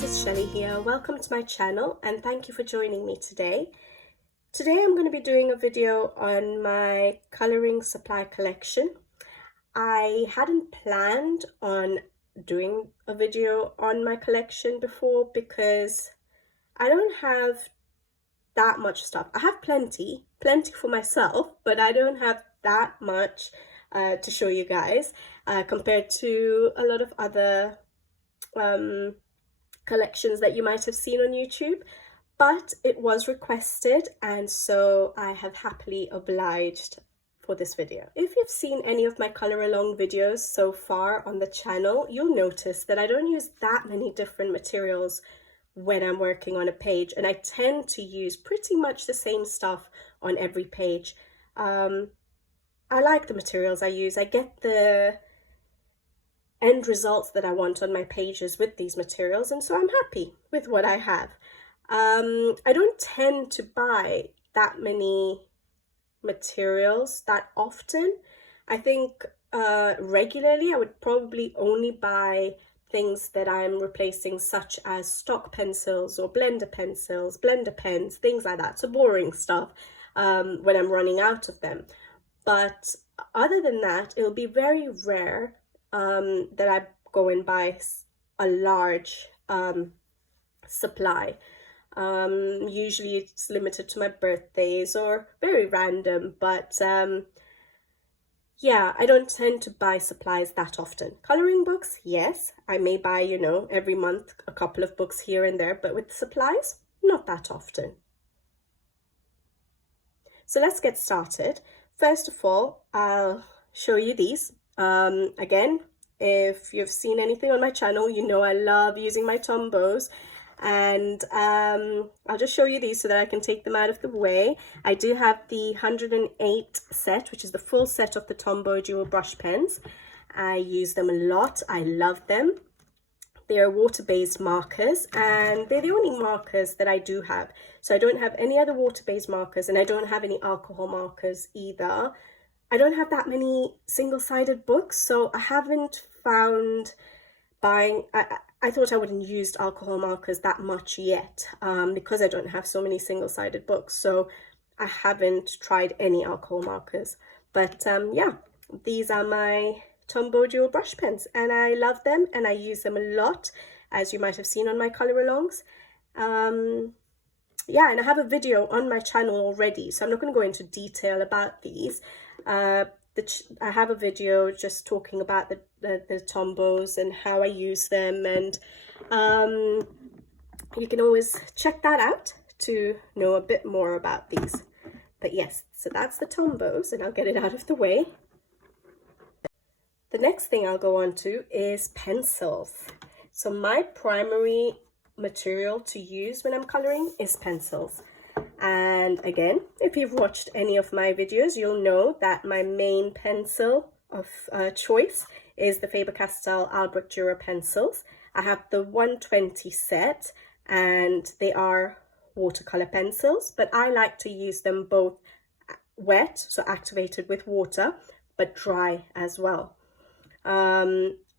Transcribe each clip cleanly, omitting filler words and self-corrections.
guys, it's Shelly here. Welcome to my channel and thank you for joining me today. Today I'm going to be doing a video on my colouring supply collection. I hadn't planned on doing a video on my collection before because I don't have that much stuff. I have plenty for myself, but I don't have that much to show you guys compared to a lot of other collections that you might have seen on YouTube, but it was requested and so I have happily obliged for this video. If you've seen any of my color along videos so far on the channel, you'll notice that I don't use that many different materials when I'm working on a page, and I tend to use pretty much the same stuff on every page. I like the materials I use. I get the end results that I want on my pages with these materials, and so I'm happy with what I have. I don't tend to buy that many materials that often. I think regularly I would probably only buy things that I'm replacing, such as stock pencils or blender pencils, blender pens, things like that. So boring stuff when I'm running out of them. But other than that, it'll be very rare that I go and buy a large supply. Usually it's limited to my birthdays or very random, but yeah, I don't tend to buy supplies that often. Coloring books, yes, I may buy, you know, every month a couple of books here and there, but with supplies, not that often. So let's get started. First of all, I'll show you these. Again, if you've seen anything on my channel, you know I love using my Tombows, and I'll just show you these so that I can take them out of the way. I do have the 108 set, which is the full set of the Tombow dual brush pens. I use them a lot. I love them. They are water-based markers, and they're the only markers that I do have. So I don't have any other water-based markers, and I don't have any alcohol markers either. I don't have that many single-sided books, so I haven't found buying. I thought I wouldn't use alcohol markers that much yet because I don't have so many single-sided books, so I haven't tried any alcohol markers. But yeah, these are my Tombow dual brush pens and I love them and I use them a lot, as you might have seen on my color alongs. Yeah, and I have a video on my channel already, so I'm not going to go into detail about these. I have a video just talking about the Tombows and how I use them, and you can always check that out to know a bit more about these. But yes, so that's the Tombows, and I'll get it out of the way. The next thing I'll go on to is pencils. So my primary material to use when I'm coloring is pencils. And again, if you've watched any of my videos, you'll know that my main pencil of choice is the Faber-Castell Albrecht Dürer pencils. I have the 120 set and they are watercolor pencils, but I like to use them both wet, so activated with water, but dry as well.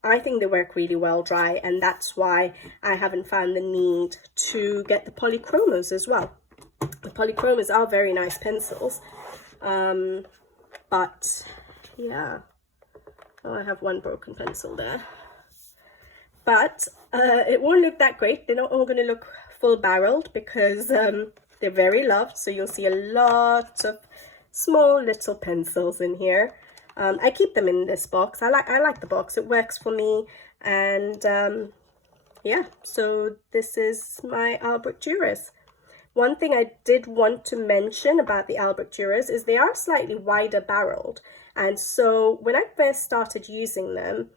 I think they work really well dry, and that's why I haven't found the need to get the polychromos as well. The polychromos are very nice pencils, but yeah, oh, I have one broken pencil there. But it won't look that great. They're not all going to look full barreled because they're very loved, so you'll see a lot of small little pencils in here. I keep them in this box. I like the box. It works for me, and yeah, so this is my Albrecht Dürers. One thing I did want to mention about the Albrecht Dürers is they are slightly wider barreled, and so when I first started using them,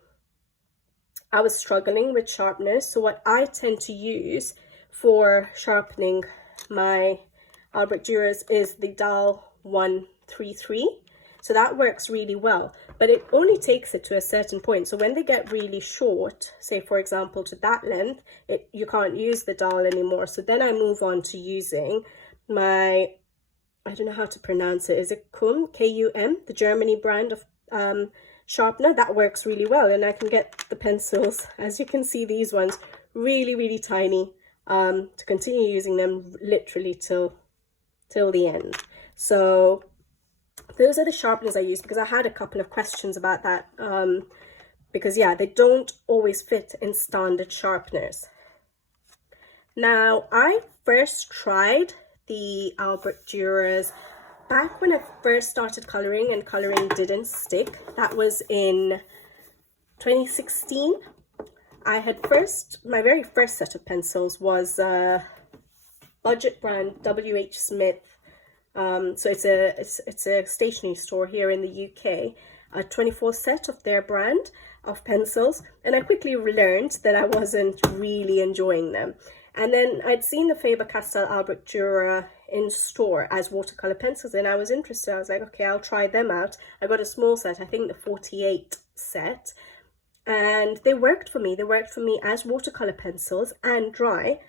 I was struggling with sharpness. So what I tend to use for sharpening my Albrecht Dürers is the Dahl 133. So that works really well, but it only takes it to a certain point. So when they get really short, say for example to that length, you can't use the Dahl anymore. So then I move on to using my, I don't know how to pronounce it, is it Cum, K-U-M, the Germany brand of sharpener. That works really well, and I can get the pencils, as you can see, these ones really, really tiny, to continue using them literally till the end. So those are the sharpeners I use, because I had a couple of questions about that, because yeah, they don't always fit in standard sharpeners. Now, I first tried the Albert Dürers back when I first started colouring and colouring didn't stick. That was in 2016. I had my very first set of pencils was budget brand WH Smith. So it's a stationery store here in the UK, a 24 set of their brand of pencils, and I quickly learned that I wasn't really enjoying them. And then I'd seen the Faber-Castell Albert Dürer in store as watercolor pencils, and I was interested. I was like, okay, I'll try them out. I got a small set, I think the 48 set, and they worked for me. They worked for me as watercolor pencils and dry,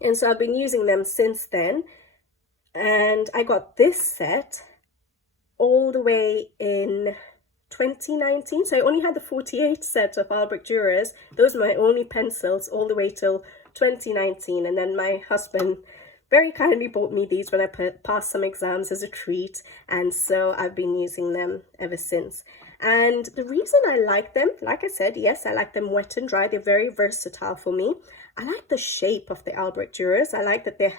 and so I've been using them since then. And I got this set all the way in 2019, so I only had the 48 set of Albert Dürers. Those are my only pencils all the way till 2019, and then my husband very kindly bought me these when I passed some exams as a treat, and so I've been using them ever since. And the reason I like them, like I said, yes, I like them wet and dry. They're very versatile for me. I like the shape of the Albert Dürers. I like that they're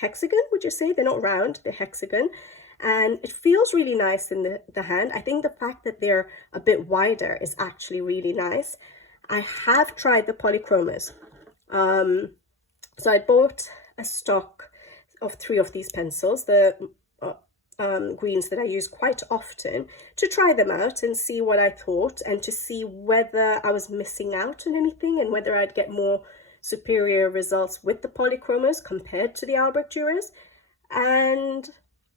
hexagon, would you say? They're not round, they're hexagon. And it feels really nice in the hand. I think the fact that they're a bit wider is actually really nice. I have tried the polychromos. So I bought a stock of 3 of these pencils, the greens that I use quite often, to try them out and see what I thought, and to see whether I was missing out on anything and whether I'd get more superior results with the polychromos compared to the Albert Dürers. And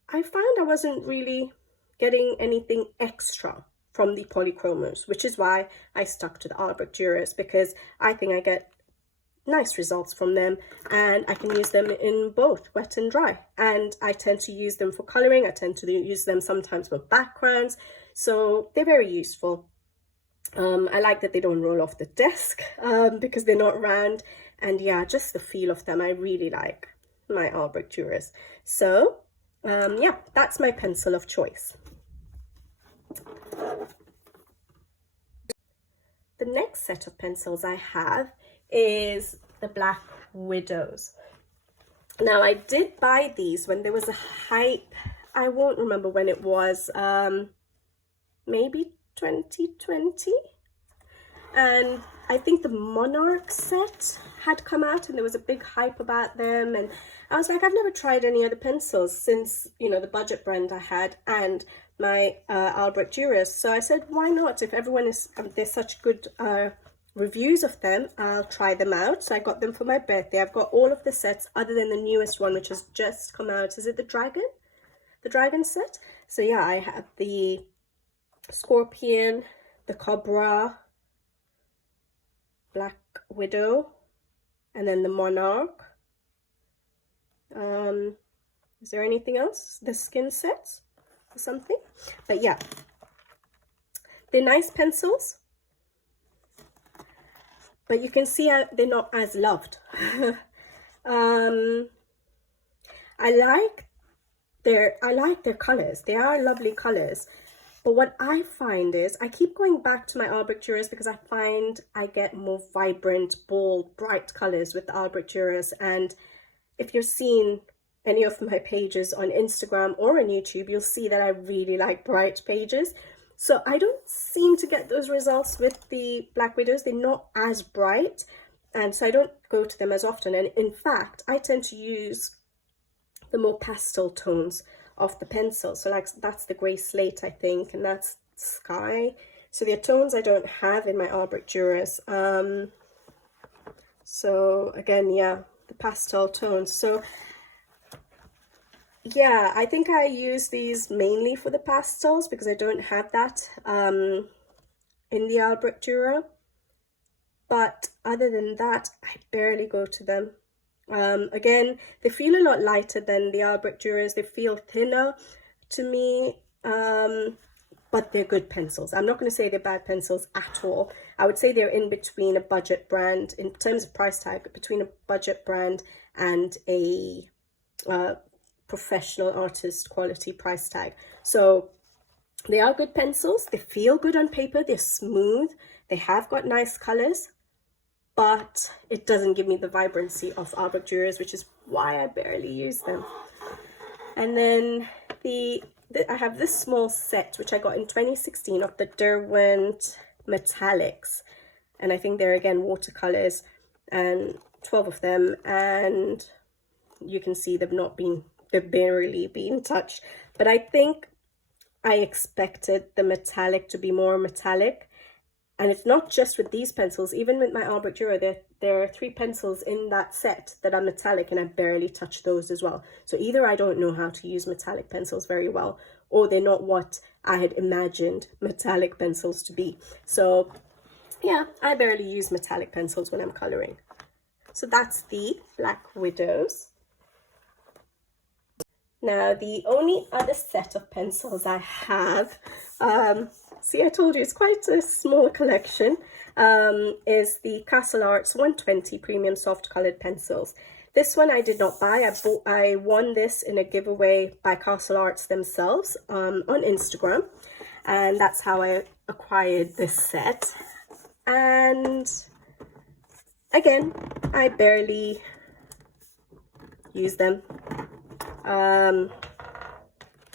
I found I wasn't really getting anything extra from the polychromos, which is why I stuck to the Albert Dürers, because I think I get nice results from them, and I can use them in both wet and dry. And I tend to use them for colouring. I tend to use them sometimes for backgrounds, so they're very useful. I like that they don't roll off the desk, because they're not round, and yeah, just the feel of them. I really like my Albert Dürers. So yeah, that's my pencil of choice. The next set of pencils I have is the Black Widows. Now, I did buy these when there was a hype. I won't remember when it was, maybe 2020. And I think the Monarch set had come out, and there was a big hype about them. And I was like, I've never tried any other pencils since, you know, the budget brand I had and my Albert Dürers. So I said, why not? If everyone is, there's such good reviews of them, I'll try them out. So I got them for my birthday. I've got all of the sets other than the newest one, which has just come out. Is it the Dragon? The Dragon set? So yeah, I have the Scorpion, the Cobra, Black Widow, and then the Monarch. Is there anything else? The skin sets or something? But yeah, they're nice pencils, but you can see they're not as loved. I like their colors. They are lovely colors. But what I find is I keep going back to my Albert Dürers, because I find I get more vibrant, bold, bright colors with the Albert Dürers. And if you're seeing any of my pages on Instagram or on YouTube, you'll see that I really like bright pages. So I don't seem to get those results with the Black Widows. They're not as bright, and so I don't go to them as often. And in fact, I tend to use the more pastel tones of the pencil. So like that's the grey slate, I think, and that's sky. So the tones I don't have in my Albert Dürers. So again, yeah, the pastel tones. So yeah, I think I use these mainly for the pastels, because I don't have that in the Albert Dürer. But other than that, I barely go to them. Again, they feel a lot lighter than the Albert Dürers. They feel thinner to me, but they're good pencils. I'm not going to say they're bad pencils at all. I would say they're in between a budget brand, in terms of price tag, between a budget brand and a professional artist quality price tag. So they are good pencils. They feel good on paper. They're smooth. They have got nice colors, but it doesn't give me the vibrancy of Arbor Duras, which is why I barely use them. And then I have this small set, which I got in 2016, of the Derwent Metallics. And I think they're, again, watercolors, and 12 of them. And you can see they've barely been touched. But I think I expected the metallic to be more metallic. And it's not just with these pencils, even with my Arbor Dura, there are 3 pencils in that set that are metallic, and I barely touch those as well. So either I don't know how to use metallic pencils very well, or they're not what I had imagined metallic pencils to be. So yeah, I barely use metallic pencils when I'm coloring. So that's the Black Widows. Now, the only other set of pencils I have, see, I told you it's quite a small collection, is the Castle Arts 120 Premium Soft Colored Pencils. This one I did not buy. I won this in a giveaway by Castle Arts themselves on Instagram, and that's how I acquired this set. And again, I barely use them.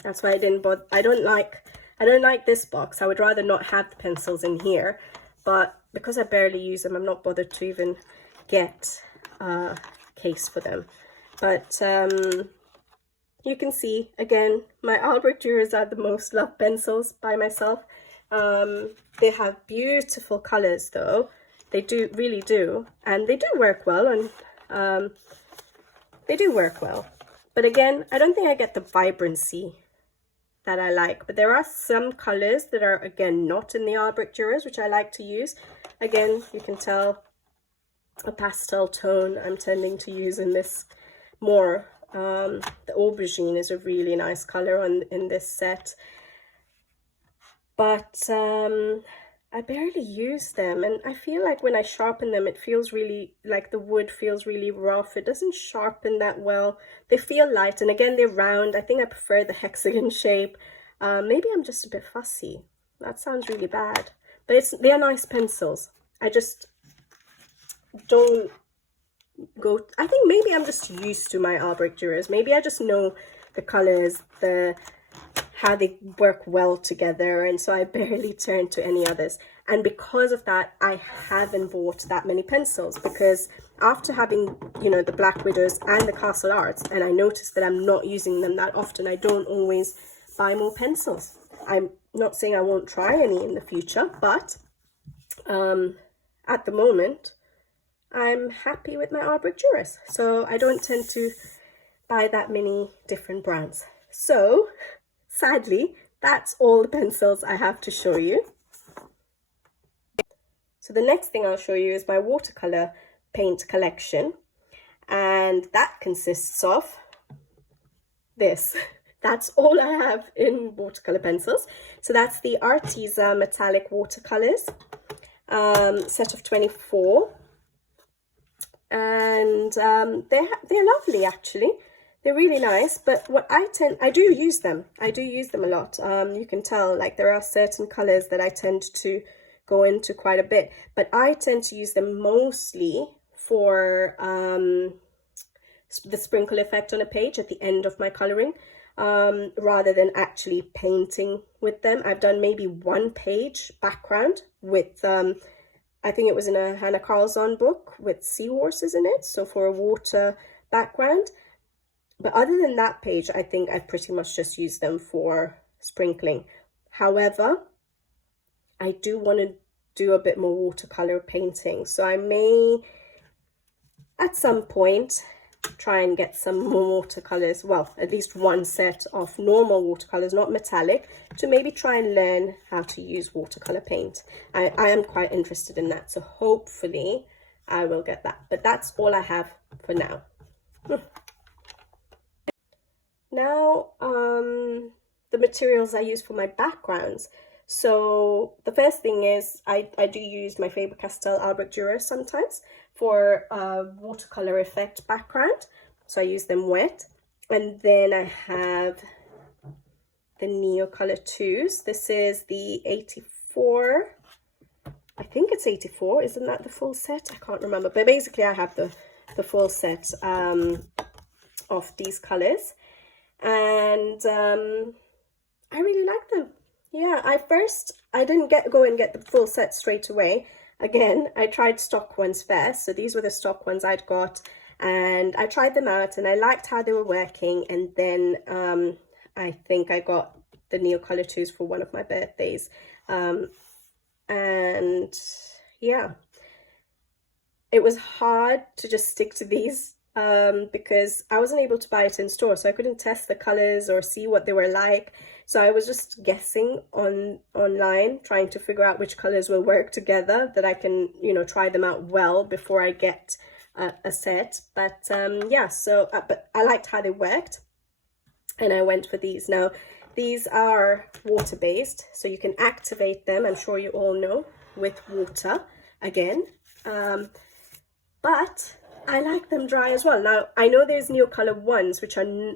That's why I didn't bother. I don't like this box. I would rather not have the pencils in here, but because I barely use them, I'm not bothered to even get a case for them. But you can see, again, my Arbor Duras are the most loved pencils by myself. They have beautiful colors though. They really do, and they do work well, and they do work well. But again, I don't think I get the vibrancy that I like. But there are some colors that are, again, not in the Arbor Duras, which I like to use. Again, you can tell a pastel tone I'm tending to use in this more. The aubergine is a really nice color in this set. But I barely use them, and I feel like when I sharpen them, it feels really like the wood feels really rough. It doesn't sharpen that well. They feel light, and again, they're round. I think I prefer the hexagon shape. Maybe I'm just a bit fussy. That sounds really bad, but they are nice pencils. I just don't go. I think maybe I'm just used to my Arbor Duras. Maybe I just know the colors, how they work well together, and so I barely turn to any others. And because of that, I haven't bought that many pencils, because after having, you know, the Black Widows and the Castle Arts, and I noticed that I'm not using them that often, I don't always buy more pencils. I'm not saying I won't try any in the future, but at the moment I'm happy with my Arbor Duras, so I don't tend to buy that many different brands. So sadly, that's all the pencils I have to show you. So the next thing I'll show you is my watercolor paint collection, and that consists of this. That's all I have in watercolor pencils. So that's the Arteza Metallic Watercolors, set of 24, and they're lovely actually. They're really nice, but what I do use them. I do use them a lot. You can tell, like, there are certain colors that I tend to go into quite a bit, but I tend to use them mostly for the sprinkle effect on a page at the end of my coloring, rather than actually painting with them. I've done maybe one page background with, I think it was in a Hannah Carlzon book with seahorses in it, so for a water background. But other than that page, I think I pretty much just use them for sprinkling. However, I do want to do a bit more watercolor painting, so I may at some point try and get some more watercolors, well, at least one set of normal watercolors, not metallic, to maybe try and learn how to use watercolor paint. I am quite interested in that, so hopefully I will get that. But that's all I have for now. Now, the materials I use for my backgrounds. So the first thing is I do use my Faber-Castell Albrecht Dürer sometimes for a watercolor effect background. So I use them wet. And then I have the Neocolor 2s. This is the 84. I think it's 84. Isn't that the full set? I can't remember. But basically I have the full set of these colors. And I really like them. Yeah, I didn't go and get the full set straight away. Again, I tried stock ones first. So these were the stock ones I'd got. And I tried them out and I liked how they were working. And then I think I got the Neocolor 2s for one of my birthdays. And yeah, it was hard to just stick to these because I wasn't able to buy it in store. So I couldn't test the colors or see what they were like. So I was just guessing online, trying to figure out which colors will work together, that I can, you know, try them out well before I get a set. But yeah, so but I liked how they worked and I went for these. Now these are water based, so you can activate them, I'm sure you all know, with water again, but I like them dry as well. Now I know there's Neocolor ones which are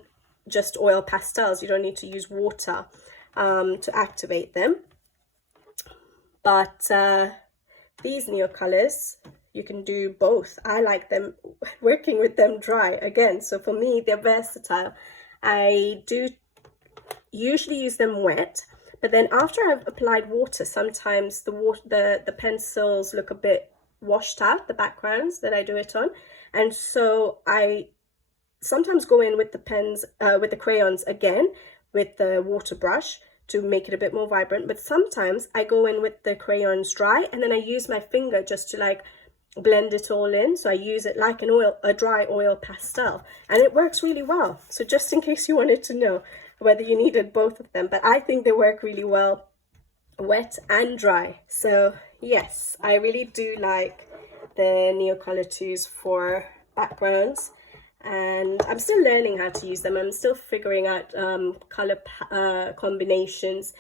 just oil pastels, you don't need to use water to activate them, but these Neocolors, you can do both. I like them working with them dry again, so for me they're versatile. I do usually use them wet, but then after I've applied water, sometimes the pencils look a bit washed out, the backgrounds that I do it on, and so I sometimes go in with the pens, with the crayons again, with the water brush to make it a bit more vibrant. But sometimes I go in with the crayons dry and then I use my finger just to like blend it all in. So I use it like a dry oil pastel, and it works really well. So just in case you wanted to know whether you needed both of them, but I think they work really well wet and dry. So yes, I really do like the Neocolor 2s for backgrounds, and I'm still learning how to use them. I'm still figuring out color combinations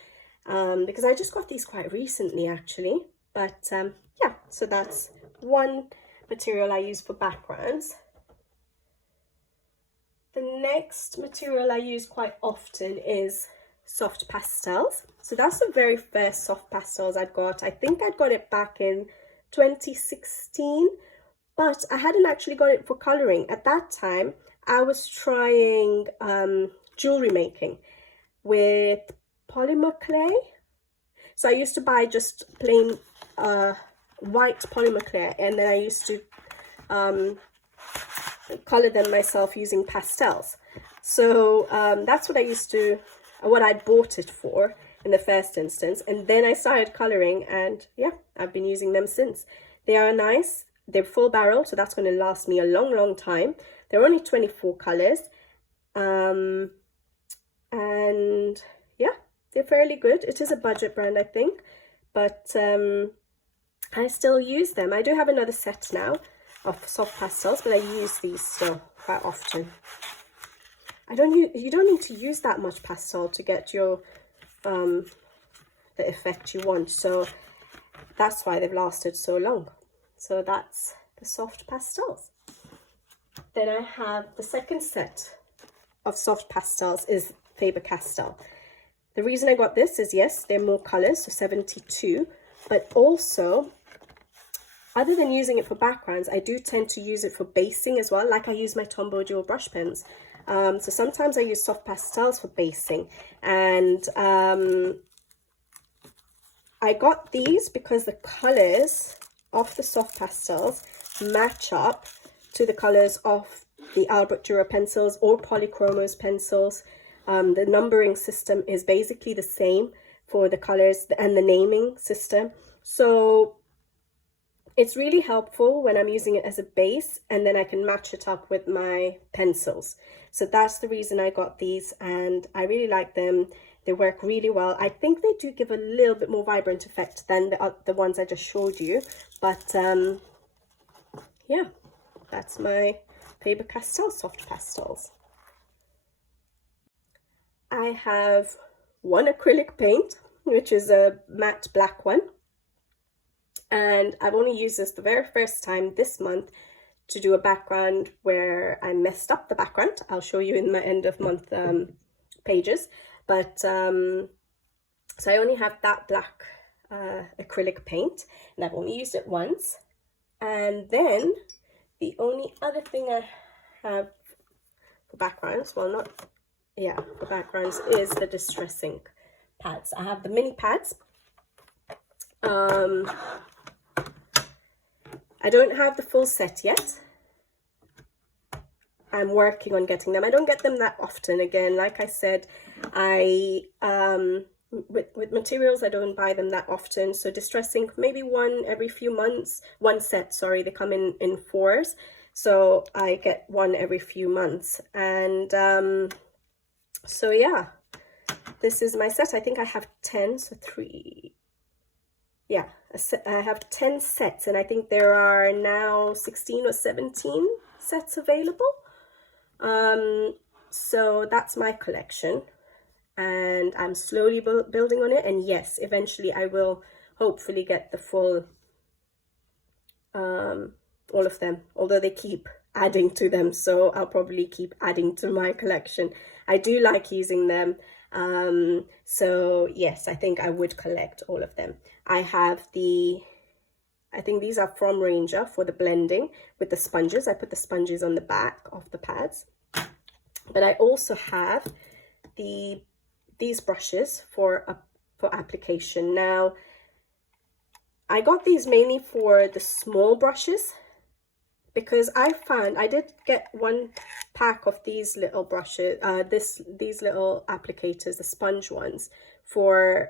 because I just got these quite recently actually. But yeah, so that's one material I use for backgrounds. The next material I use quite often is soft pastels. So that's the very first soft pastels I'd got. I think I'd got it back in 2016, but I hadn't actually got it for colouring. At that time, I was trying jewellery making with polymer clay. So I used to buy just plain white polymer clay, and then I used to colour them myself using pastels. So that's what I used to, what I'd bought it for in the first instance, and then I started colouring, and yeah, I've been using them since. They are nice, they're full barrel, so that's going to last me a long time. They're only 24 colours, and yeah, they're fairly good. It is a budget brand, I think, but I still use them. I do have another set now of soft pastels, but I use these still quite often. You don't need to use that much pastel to get your the effect you want, so that's why they've lasted so long. So that's the soft pastels. Then I have the second set of soft pastels is Faber-Castell. The reason I got this is, yes, they're more colors, so 72, but also, other than using it for backgrounds, I do tend to use it for basing as well, like I use my Tombow dual brush pens. So sometimes I use soft pastels for basing, and I got these because the colors of the soft pastels match up to the colors of the Albrecht Dürer pencils or Polychromos pencils. The numbering system is basically the same for the colors and the naming system. So it's really helpful when I'm using it as a base, and then I can match it up with my pencils. So that's the reason I got these, and I really like them. They work really well. I think they do give a little bit more vibrant effect than the ones I just showed you. But yeah, that's my Faber-Castell soft pastels. I have one acrylic paint. which is a matte black one. And I've only used this the very first time this month to do a background where I messed up the background. I'll show you in my end of month pages. But so I only have that black acrylic paint, and I've only used it once. And then the only other thing I have for backgrounds, well, not, yeah, for backgrounds, is the Distress Ink pads. I have the mini pads. I don't have the full set yet. I'm working on getting them. I don't get them that often. Again, like I said, I with materials, I don't buy them that often. So Distress Ink, maybe one every few months. One set, sorry, they come in 4s. So I get one every few months. And so yeah, this is my set. I think I have 10, so 3. Yeah, I have 10 sets, and I think there are now 16 or 17 sets available. So that's my collection, and I'm slowly building on it. And yes, eventually I will hopefully get the full, all of them, although they keep adding to them. So I'll probably keep adding to my collection. I do like using them. So yes, I think I would collect all of them. I have I think these are from Ranger for the blending with the sponges. I put the sponges on the back of the pads. But I also have these brushes for application. Now, I got these mainly for the small brushes, because I found I did get one pack of these little brushes, these little applicators, the sponge ones, for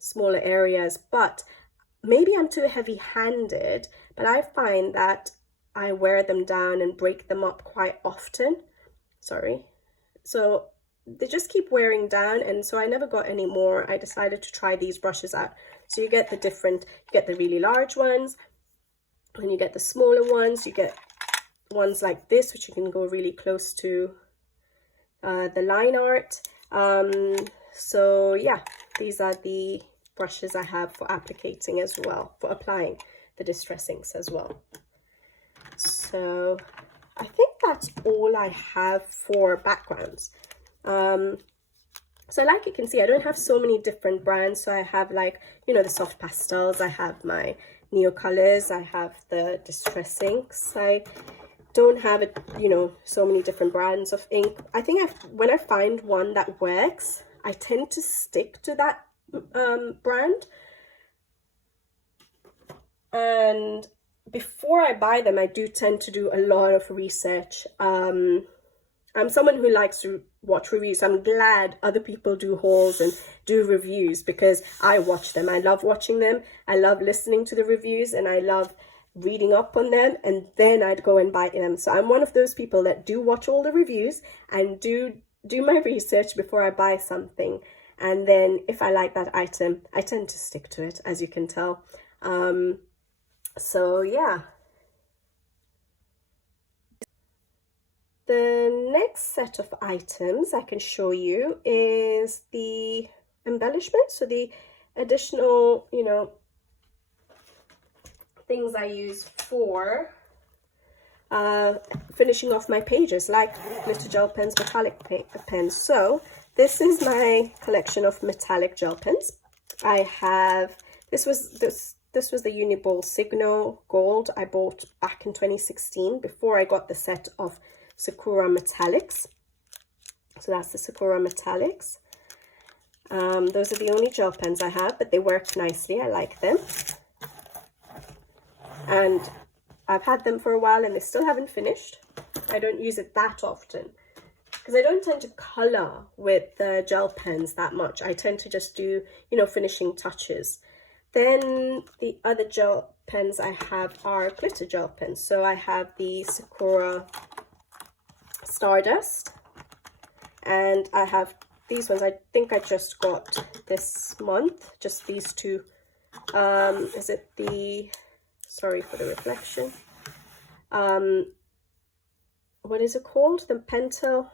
smaller areas, but maybe I'm too heavy-handed, but I find that I wear them down and break them up quite often. Sorry. So they just keep wearing down, and so I never got any more. I decided to try these brushes out. So you get you get the really large ones, and you get the smaller ones. You get ones like this, which you can go really close to the line art. So yeah, these are the brushes I have for applicating as well, for applying the Distress Inks as well. So I think that's all I have for backgrounds. So like you can see, I don't have so many different brands. So I have, like, you know, the soft pastels, I have my Neocolors, I have the Distress Inks. I don't have it, you know, so many different brands of ink. I think when I find one that works, I tend to stick to that brand. And before I buy them, I do tend to do a lot of research. I'm someone who likes to watch reviews. I'm glad other people do hauls and do reviews, because I watch them. I love watching them. I love listening to the reviews, and I love reading up on them, and then I'd go and buy them. So I'm one of those people that do watch all the reviews and do my research before I buy something. And then if I like that item, I tend to stick to it, as you can tell. So yeah. The next set of items I can show you is the embellishment. So the additional, you know, things I use for finishing off my pages, like glitter gel pens, metallic pens. So this is my collection of metallic gel pens. I have, this was the Uniball Signo Gold I bought back in 2016, before I got the set of Sakura Metallics. So that's the Sakura Metallics. Those are the only gel pens I have, but they work nicely. I like them. And I've had them for a while, and they still haven't finished. I don't use it that often, because I don't tend to color with the gel pens that much. I tend to just do, you know, finishing touches. Then the other gel pens I have are glitter gel pens. So I have the Sakura Stardust, and I have these ones. I think I just got this month, just these two. Is it the, sorry for the reflection, what is it called, the Pentel,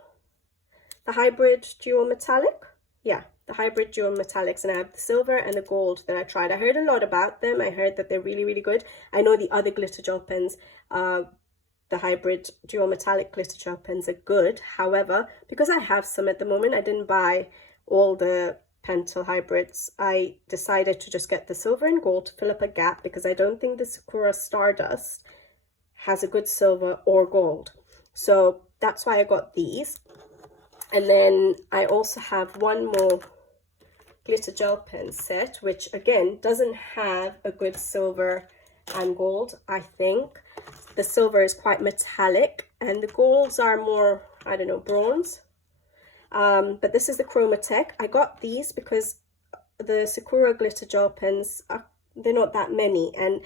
the hybrid dual metallic? Yeah, the hybrid dual metallics, and I have the silver and the gold that I tried. I heard a lot about them. I heard that they're really, really good. I know the other glitter gel pens, the hybrid dual metallic glitter gel pens are good. However, because I have some at the moment, I didn't buy all the Pentel hybrids. I decided to just get the silver and gold to fill up a gap, because I don't think the Sakura Stardust has a good silver or gold. So that's why I got these. And then I also have one more glitter gel pen set, which again doesn't have a good silver and gold. I think the silver is quite metallic and the golds are more, I don't know, bronze. But this is the Chromatech. I got these because the Sakura glitter gel pens they're not that many, and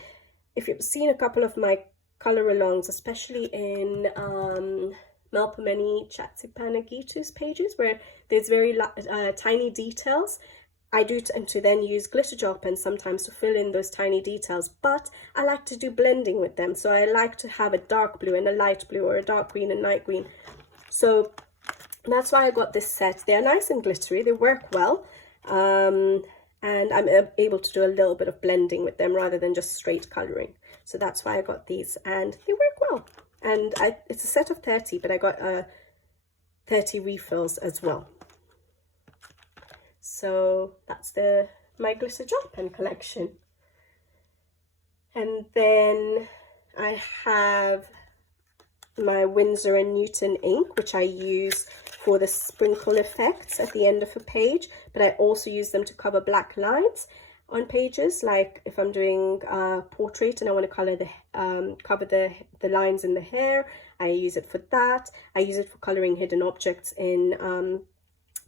if you've seen a couple of my color alongs, especially in Melpomene Chatsipanagitu's pages, where there's very tiny details, I do tend to then use glitter gel pens sometimes to fill in those tiny details, but I like to do blending with them. So I like to have a dark blue and a light blue, or a dark green and light green. So that's why I got this set. They're nice and glittery, they work well, and I'm able to do a little bit of blending with them rather than just straight coloring. So that's why I got these, and they work well. And it's a set of 30, but I got 30 refills as well. So that's my glitter gel pen collection. And then I have my Winsor & Newton ink, which I use for the sprinkle effects at the end of a page, but I also use them to cover black lines on pages. Like if I'm doing a portrait and I want to color cover the lines in the hair, I use it for that. I use it for coloring hidden objects in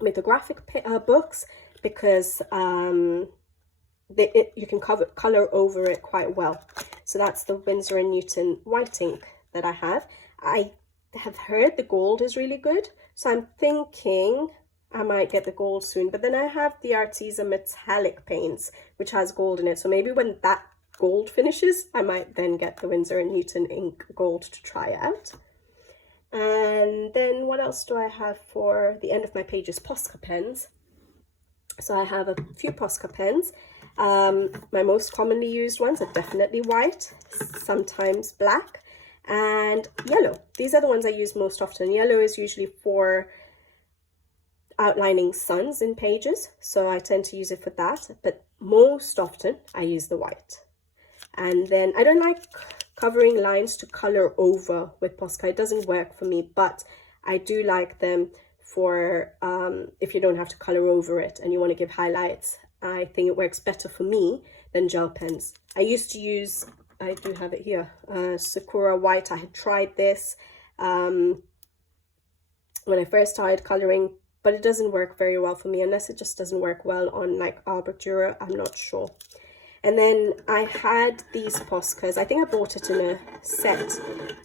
mythographic books, because you can color over it quite well. So that's the Winsor & Newton white ink that I have. I have heard the gold is really good, so I'm thinking I might get the gold soon. But then I have the Arteza metallic paints, which has gold in it, so maybe when that gold finishes, I might then get the Winsor & Newton ink gold to try out. And then what else do I have for the end of my pages? Posca pens. So I have a few Posca pens. My most commonly used ones are definitely white, sometimes black, and yellow. These are the ones I use most often. Yellow is usually for outlining suns in pages, so I tend to use it for that, but most often I use the white. And then I don't like covering lines to color over with Posca. It doesn't work for me, but I do like them for if you don't have to color over it and you want to give highlights. I think it works better for me than gel pens. I used to use, I do have it here, Sakura white. I had tried this when I first started coloring, but it doesn't work very well for me, unless it just doesn't work well on like Albert Dürer, I'm not sure. And then I had these Poscas. I think I bought it in a set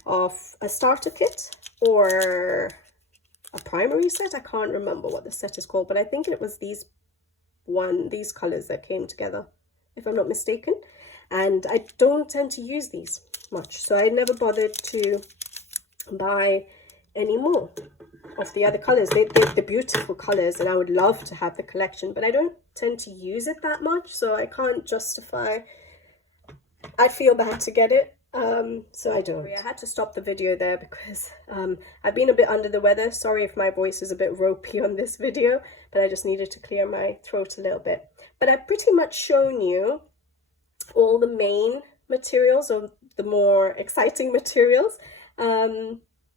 of a starter kit or a primary set. I can't remember what the set is called, but I think it was these colors that came together, if I'm not mistaken. And I don't tend to use these much, so I never bothered to buy any more of the other colors. They're beautiful colors, and I would love to have the collection, but I don't tend to use it that much, so I can't justify. I'd feel bad to get it, so I don't. I had to stop the video there because I've been a bit under the weather. Sorry if my voice is a bit ropey on this video, but I just needed to clear my throat a little bit. But I've pretty much shown you all the main materials, or the more exciting materials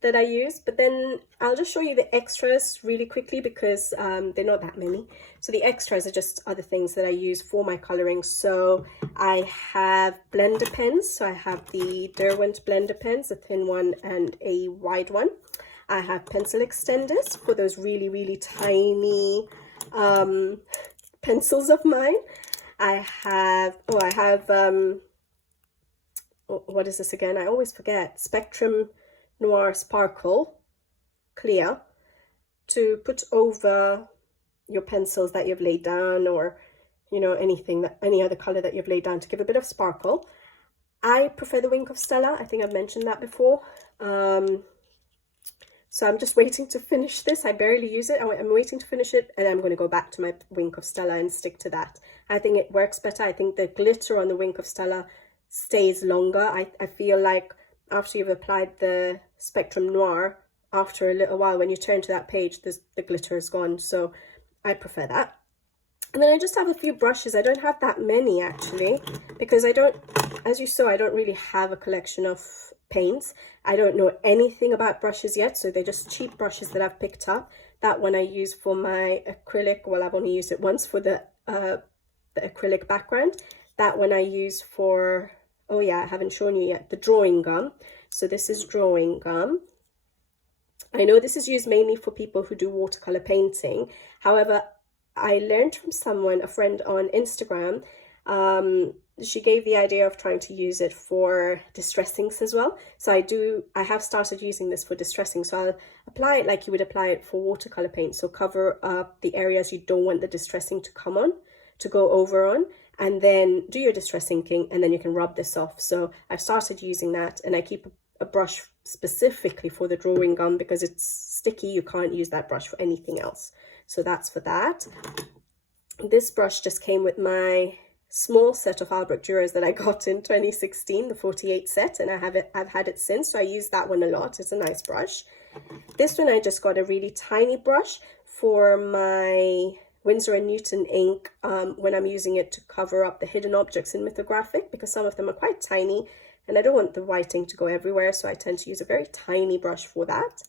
that I use, but then I'll just show you the extras really quickly, because they're not that many. So the extras are just other things that I use for my coloring. So I have blender pens. So I have the Derwent blender pens, a thin one and a wide one. I have pencil extenders for those really, really tiny pencils of mine. I have, what is this again? I always forget. Spectrum Noir Sparkle Clear, to put over your pencils that you've laid down, or you know, any other color that you've laid down, to give a bit of sparkle. I prefer the Wink of Stella. I think I've mentioned that before. So I'm just waiting to finish this. I barely use it. I'm waiting to finish it, and I'm going to go back to my Wink of Stella and stick to that. I think it works better. I think the glitter on the Wink of Stella stays longer. I feel like after you've applied the Spectrum Noir, after a little while, when you turn to that page, the glitter is gone. So I prefer that. And then I just have a few brushes. I don't have that many actually, because I don't, as you saw, I don't really have a collection of paints. I don't know anything about brushes yet, so they're just cheap brushes that I've picked up. That one I use for my acrylic. Well, I've only used it once for the acrylic background. That one I use for, oh yeah, I haven't shown you yet, the drawing gum. So this is drawing gum. I know this is used mainly for people who do watercolor painting. However, I learned from someone, a friend on Instagram, she gave the idea of trying to use it for distressings as well. So I have started using this for distressing. So I'll apply it like you would apply it for watercolor paint. So cover up the areas you don't want the distressing to come on, to go over on, and then do your distress inking, and then you can rub this off. So I've started using that, and I keep a brush specifically for the drawing gum because it's sticky. You can't use that brush for anything else. So that's for that. This brush just came with my small set of Albrecht Dürers that I got in 2016, the 48 set, and I've had it since, so I use that one a lot. It's a nice brush. This one I just got a really tiny brush for my Winsor & Newton ink when I'm using it to cover up the hidden objects in Mythographic, because some of them are quite tiny and I don't want the white ink to go everywhere, so I tend to use a very tiny brush for that.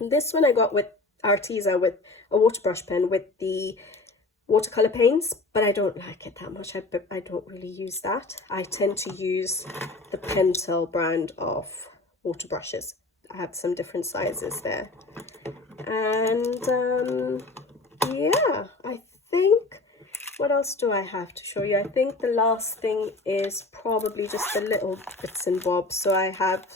And this one I got with Arteza with a water brush pen with the watercolor paints, but I don't like it that much. I don't really use that. I tend to use the Pentel brand of water brushes. I have some different sizes there. And yeah, I think, what else do I have to show you? I think the last thing is probably just the little bits and bobs. So I have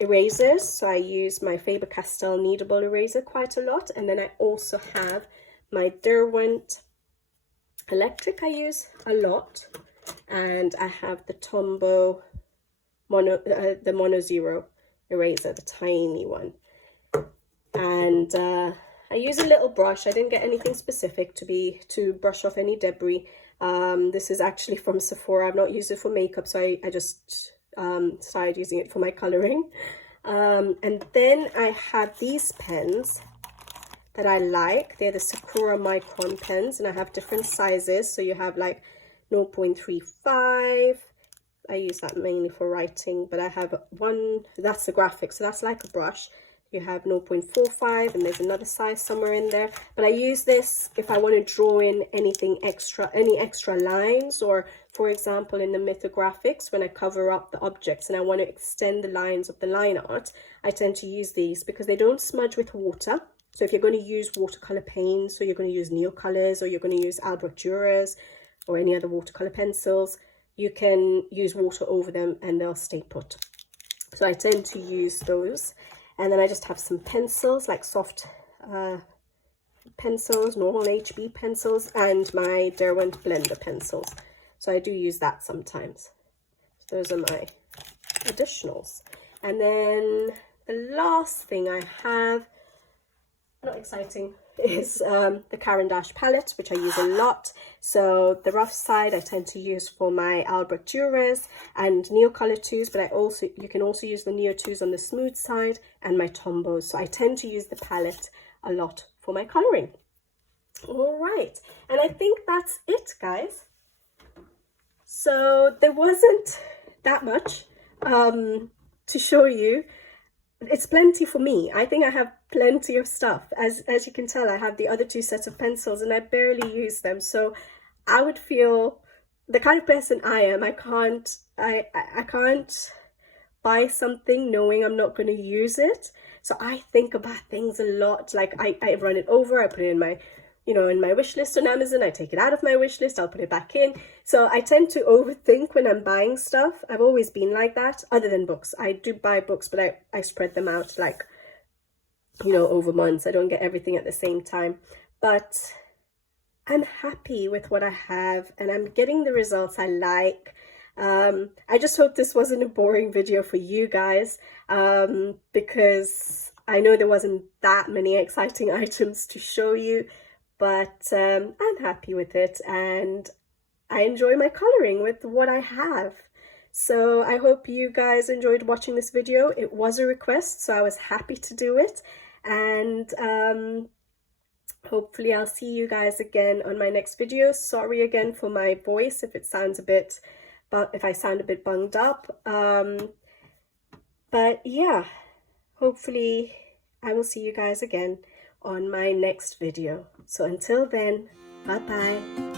erasers, so I use my Faber-Castell kneadable eraser quite a lot, and then I also have my Derwent electric I use a lot, and I have the Tombow the Mono Zero eraser, the tiny one, and I use a little brush. I didn't get anything specific to brush off any debris. This is actually from Sephora. I've not used it for makeup, so I just started using it for my coloring. And then I have these pens that I like. They're the Sakura Micron pens, and I have different sizes. So you have like 0.35. I use that mainly for writing, but I have one, that's the graphic, so that's like a brush. You have 0.45, and there's another size somewhere in there. But I use this if I want to draw in anything extra, any extra lines, or for example in the Mythographics, when I cover up the objects and I want to extend the lines of the line art, I tend to use these because they don't smudge with water. So if you're going to use watercolor paints, or you're going to use Neocolors, or you're going to use Albrecht Dürers or any other watercolor pencils, you can use water over them and they'll stay put. So I tend to use those. And then I just have some pencils, like soft pencils, normal HB pencils, and my Derwent blender pencils. So I do use that sometimes. So those are my additionals. And then the last thing I have, not exciting, is the Caran d'Ache palette, which I use a lot. So the rough side I tend to use for my Albrecht Dürers and Neocolor 2s, but you can also use the Neo 2s on the smooth side, and my Tombows. So I tend to use the palette a lot for my coloring. All right, and I think that's it, guys. So there wasn't that much to show you. It's plenty for me. I think I have plenty of stuff. As you can tell, I have the other two sets of pencils and I barely use them. So I would feel, the kind of person I am, I can't buy something knowing I'm not going to use it. So I think about things a lot. Like I run it over, I put it in my, in my wish list on Amazon. I take it out of my wish list, I'll put it back in. So I tend to overthink when I'm buying stuff. I've always been like that, other than books. I do buy books, but I spread them out like, over months. I don't get everything at the same time. But I'm happy with what I have, and I'm getting the results I like. I just hope this wasn't a boring video for you guys, because I know there wasn't that many exciting items to show you, but I'm happy with it and I enjoy my coloring with what I have. So I hope you guys enjoyed watching this video. It was a request, so I was happy to do it, and hopefully I'll see you guys again on my next video. Sorry again for my voice if it sounds a bit, if I sound a bit bunged up. But yeah, hopefully I will see you guys again on my next video. So until then, bye bye.